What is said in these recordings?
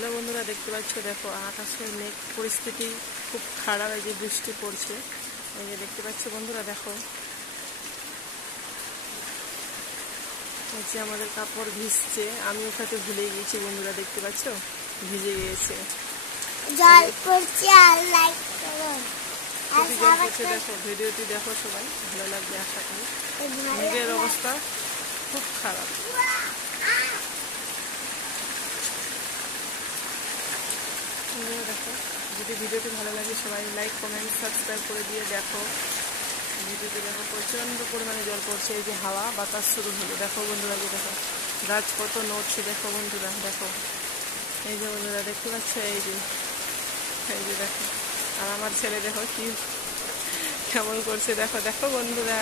Hello বন্ধুরা, দেখতে পাচ্ছ দেখো আকাশের মেঘ পরিস্থিতি খুব খারাপ। এই যে বৃষ্টি পড়ছে, এই যে দেখতে পাচ্ছ বন্ধুরা, দেখো এই যে আমাদের কাপড় ভিজছে। আমি ওখানে ভুলে গিয়েছি বন্ধুরা, দেখতে পাচ্ছ ভিজে গিয়েছে। জল পড়ছে আর লাইক করুন। দেখো ভিডিওটি দেখো সবাই, ভালো লাগবে আশা করি। মেঘের অবস্থা খুব খারাপ। দেখো, যদি ভিডিওটি ভালো লাগে সবাই লাইক কমেন্ট সাবস্ক্রাইব করে দিয়ে দেখো। ভিডিওটি দেখো প্রচণ্ড পরিমাণে জল পড়ছে। এই যে হাওয়া বাতাস শুরু হলো, দেখো বন্ধুরা, যে দেখো গাছ কত নড়ছে, দেখো বন্ধুরা, দেখো এই যে বন্ধুরা দেখতে পাচ্ছ, এই যে দেখো। আর আমার ছেলে দেখো কি কেমন করছে, দেখো দেখো বন্ধুরা,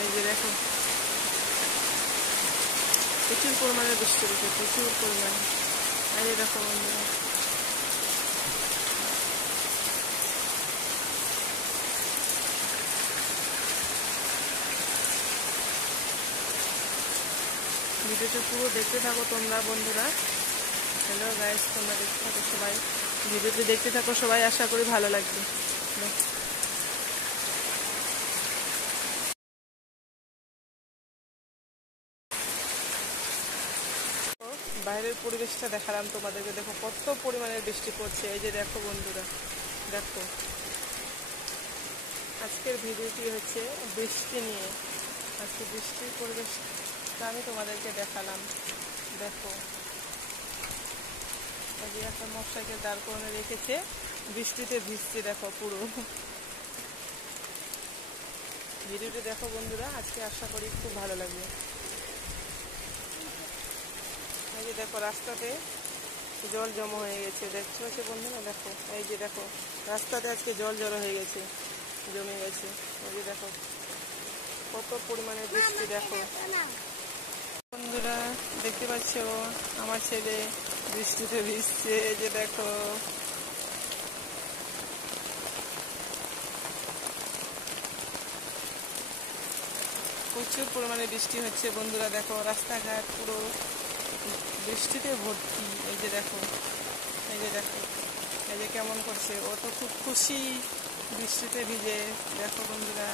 এই যে দেখো প্রচুর পরিমাণে বৃষ্টি হচ্ছে, প্রচুর পরিমাণে। এই যে দেখো বন্ধুরা, ভিডিওটি পুরো দেখতে থাকো তোমরা বন্ধুরা। হ্যালো গাইস, তোমরা দেখতে থাকো সবাই, ভিডিওটি দেখতে থাকো সবাই, আশা করি ভালো লাগবে। বাইরের পরিবেশটা দেখালাম তোমাদেরকে, দেখো কত পরিমাণে বৃষ্টি পড়ছে। এই যে দেখো বন্ধুরা, দেখো আজকের ভিডিওটি হচ্ছে বৃষ্টি নিয়ে। আজকে বৃষ্টির পরিবেশটা আমি তোমাদেরকে দেখালাম। দেখো এই যে একটা মোটরসাইকেল দাঁড় করানো রেখেছে, বৃষ্টিতে ভিজছে, দেখো পুরো। ভিডিওটি দেখো বন্ধুরা, আজকে আশা করি খুব ভালো লাগবে। এই যে দেখো রাস্তাতে জল জমা হয়ে গেছে, দেখতে পাচ্ছ বন্ধুরা, দেখো এই যে দেখো রাস্তাতে আজকে জল জড়ো হয়ে গেছে, জমে গেছে। এই যে দেখো কত পরিমাণে বৃষ্টি, দেখো বন্ধুরা দেখতে পাচ্ছ আমার ছেলে বৃষ্টিতে ভিজছে। এই যে দেখো প্রচুর পরিমাণে বৃষ্টি হচ্ছে বন্ধুরা, দেখো রাস্তাঘাট পুরো বৃষ্টিতে ভর্তি। এই যে দেখো, এই যে দেখো, এই যে কেমন করছে, ও তো খুব খুশি বৃষ্টিতে ভিজে, দেখো বন্ধুরা।